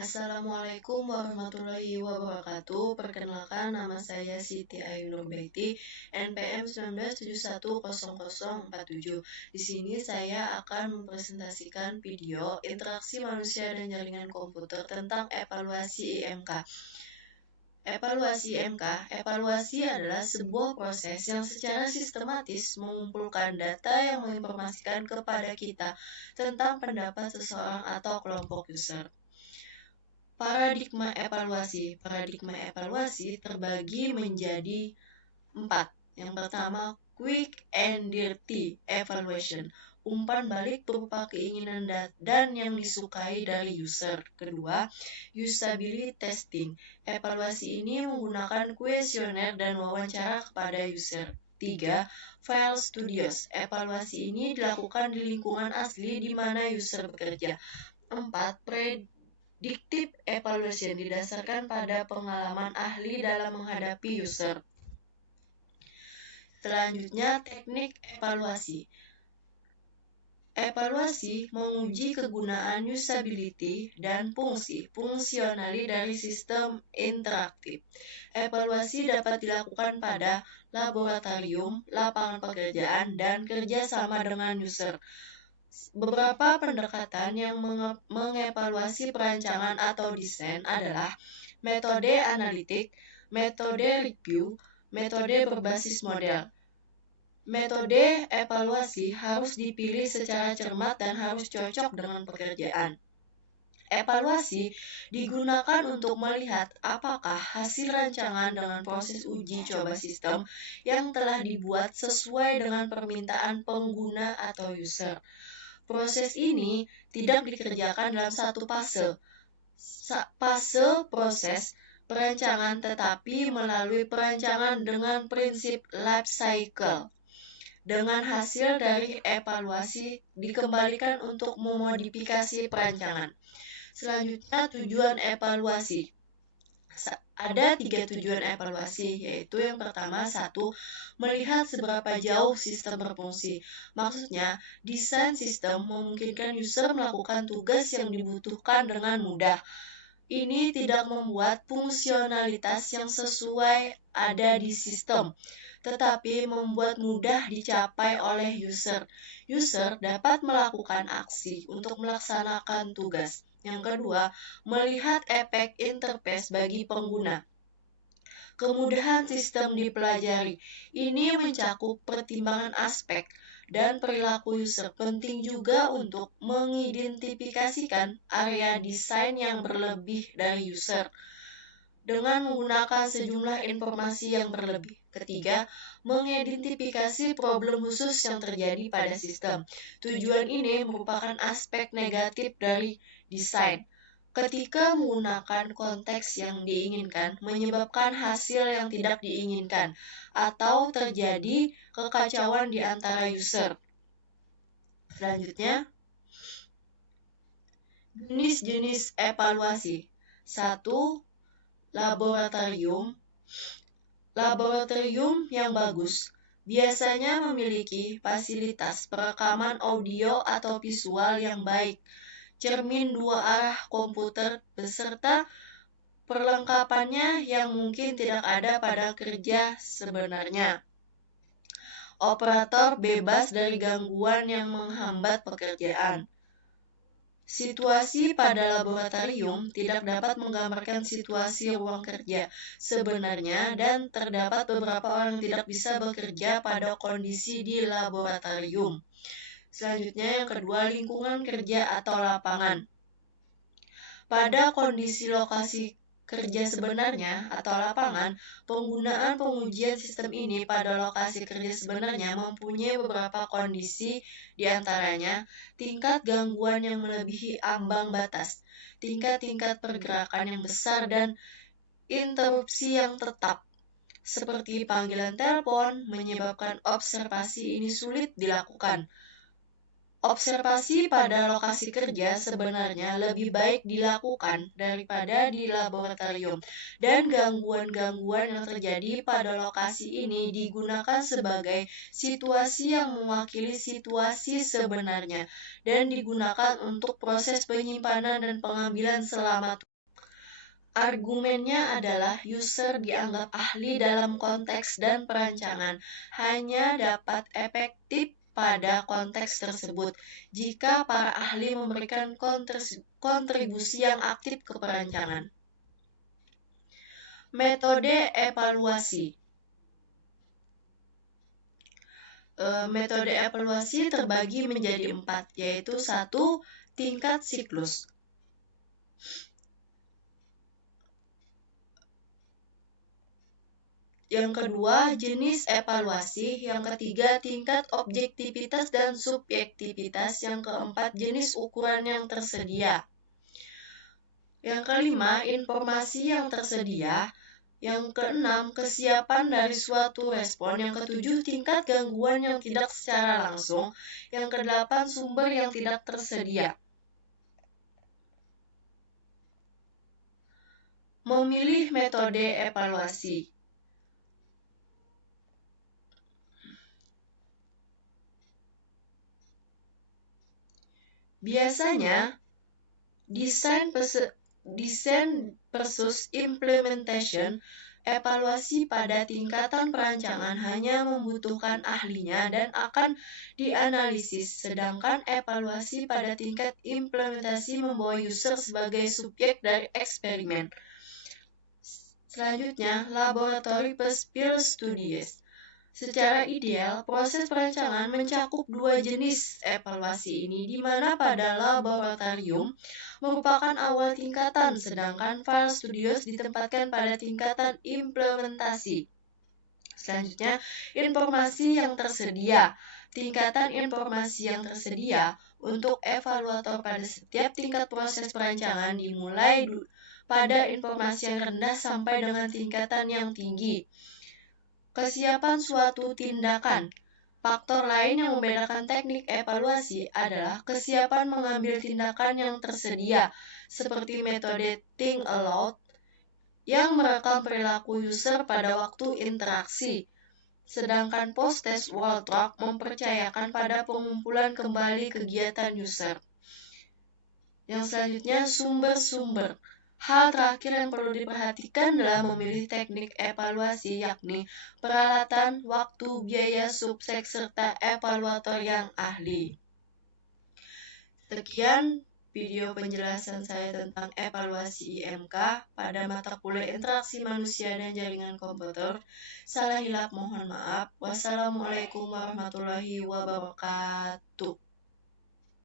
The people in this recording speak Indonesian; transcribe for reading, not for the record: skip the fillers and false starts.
Assalamualaikum warahmatullahi wabarakatuh. Perkenalkan, nama saya Siti Ayu Nurbaiti, NPM 19710047. Di sini saya akan mempresentasikan video interaksi manusia dan jaringan komputer tentang evaluasi IMK. Evaluasi adalah sebuah proses yang secara sistematis mengumpulkan data yang menginformasikan kepada kita tentang pendapat seseorang atau kelompok user. Paradigma evaluasi terbagi menjadi 4. Yang pertama, quick and dirty evaluation. Umpan balik berupa keinginan dan yang disukai dari user. Kedua, usability testing. Evaluasi ini menggunakan kuesioner dan wawancara kepada user. 3. File studios. Evaluasi ini dilakukan di lingkungan asli di mana user bekerja. 4. Predictive evaluation didasarkan pada pengalaman ahli dalam menghadapi user. Selanjutnya, teknik evaluasi. Evaluasi menguji kegunaan usability dan fungsionali dari sistem interaktif. Evaluasi dapat dilakukan pada laboratorium, lapangan pekerjaan, dan kerjasama dengan user. Beberapa pendekatan yang mengevaluasi perancangan atau desain adalah metode analitik, metode review, metode berbasis model. Metode evaluasi harus dipilih secara cermat dan harus cocok dengan pekerjaan. Evaluasi digunakan untuk melihat apakah hasil rancangan dengan proses uji coba sistem yang telah dibuat sesuai dengan permintaan pengguna atau user. Proses ini tidak dikerjakan dalam satu fase proses perancangan, tetapi melalui perancangan dengan prinsip life cycle. Dengan hasil dari evaluasi dikembalikan untuk memodifikasi perancangan. Selanjutnya, tujuan evaluasi. Ada 3 tujuan evaluasi, yaitu yang pertama, 1. Melihat seberapa jauh sistem berfungsi. Maksudnya, desain sistem memungkinkan user melakukan tugas yang dibutuhkan dengan mudah. Ini tidak membuat fungsionalitas yang sesuai ada di sistem, tetapi membuat mudah dicapai oleh user. User dapat melakukan aksi untuk melaksanakan tugas. Yang kedua, melihat efek interface bagi pengguna. Kemudahan sistem dipelajari. Ini mencakup pertimbangan aspek dan perilaku user. Penting juga untuk mengidentifikasikan area desain yang berlebih dari user dengan menggunakan sejumlah informasi yang berlebih. Ketiga, mengidentifikasi problem khusus yang terjadi pada sistem. Tujuan ini merupakan aspek negatif dari desain. Ketika menggunakan konteks yang diinginkan, menyebabkan hasil yang tidak diinginkan, atau terjadi kekacauan di antara user. Selanjutnya, jenis-jenis evaluasi. 1. Laboratorium yang bagus biasanya memiliki fasilitas perekaman audio atau visual yang baik, cermin 2 arah komputer beserta perlengkapannya yang mungkin tidak ada pada kerja sebenarnya. Operator bebas dari gangguan yang menghambat pekerjaan. Situasi pada laboratorium tidak dapat menggambarkan situasi ruang kerja sebenarnya dan terdapat beberapa orang yang tidak bisa bekerja pada kondisi di laboratorium. Selanjutnya, yang kedua, lingkungan kerja atau lapangan. Pada kondisi lokasi kerja sebenarnya atau lapangan, penggunaan pengujian sistem ini pada lokasi kerja sebenarnya mempunyai beberapa kondisi, diantaranya tingkat gangguan yang melebihi ambang batas, tingkat pergerakan yang besar, dan interupsi yang tetap, seperti panggilan telepon, menyebabkan observasi ini sulit dilakukan. Observasi pada lokasi kerja sebenarnya lebih baik dilakukan daripada di laboratorium, dan gangguan-gangguan yang terjadi pada lokasi ini digunakan sebagai situasi yang mewakili situasi sebenarnya dan digunakan untuk proses penyimpanan dan pengambilan selama Argumennya adalah user dianggap ahli dalam konteks dan perancangan hanya dapat efektif pada konteks tersebut jika para ahli memberikan kontribusi yang aktif ke perancangan. Metode evaluasi. Metode evaluasi terbagi menjadi 4, yaitu 1. Tingkat siklus. Yang kedua, jenis evaluasi. Yang ketiga, tingkat objektivitas dan subjektivitas. Yang keempat, jenis ukuran yang tersedia. Yang kelima, informasi yang tersedia. Yang keenam, kesiapan dari suatu respon. Yang ketujuh, tingkat gangguan yang tidak secara langsung. Yang kedelapan, sumber yang tidak tersedia. Memilih metode evaluasi. Biasanya, desain versus implementation, evaluasi pada tingkatan perancangan hanya membutuhkan ahlinya dan akan dianalisis, sedangkan evaluasi pada tingkat implementasi membawa user sebagai subjek dari eksperimen. Selanjutnya, laboratory peer studies. Secara ideal, proses perancangan mencakup 2 jenis evaluasi ini, di mana pada laboratorium merupakan awal tingkatan, sedangkan field studies ditempatkan pada tingkatan implementasi. Selanjutnya, informasi yang tersedia. Tingkatan informasi yang tersedia untuk evaluator pada setiap tingkat proses perancangan dimulai pada informasi yang rendah sampai dengan tingkatan yang tinggi. Kesiapan suatu tindakan. Faktor lain yang membedakan teknik evaluasi adalah kesiapan mengambil tindakan yang tersedia, seperti metode think aloud yang merekam perilaku user pada waktu interaksi. Sedangkan post-test Waltrop mempercayakan pada pengumpulan kembali kegiatan user. Yang selanjutnya, sumber-sumber. Hal terakhir yang perlu diperhatikan dalam memilih teknik evaluasi, yakni peralatan, waktu, biaya, subjek, serta evaluator yang ahli. Sekian video penjelasan saya tentang evaluasi IMK pada mata kuliah interaksi manusia dan jaringan komputer. Salah hilap mohon maaf. Wassalamualaikum warahmatullahi wabarakatuh.